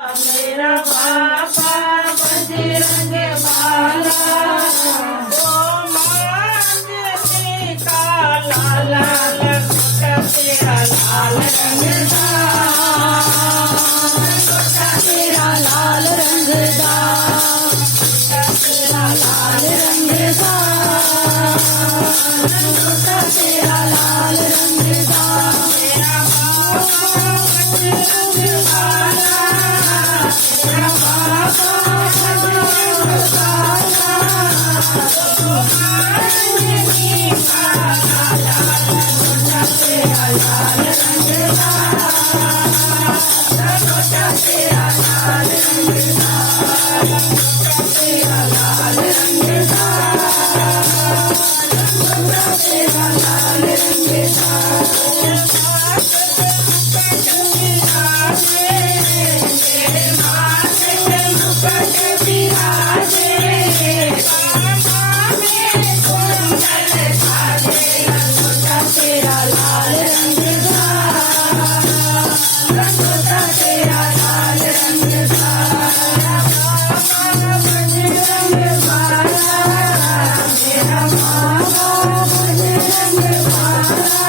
मेरा बाबा बजरंग बाला, ओ मांझी का लाला लखोटा तेरा लाल रंगदा, लखोटा तेरा लाल रंगदा, तेरा लाल रंगदा, लखोटा तेरा लाल रंगदा। मेरा बाबा बजरंग बाला, मेरा बाबा बजरंग बाला, ओ मांझी का लाला लखोटा तेरा लाल रंगदा, लखोटा तेरा लाल रंगदा, लखोटा तेरा लाल रंगदा, लखोटा तेरा लाल रंगदा। मेरे माथे पे मुकुट विराजे, बाबा मेरे कुंडल साजे, लखोटा तेरा लाल रंगदा, लखोटा तेरा लाल रंगदा। बाबा बजरंग बाला, मेरा बाबा बजरंग बाला,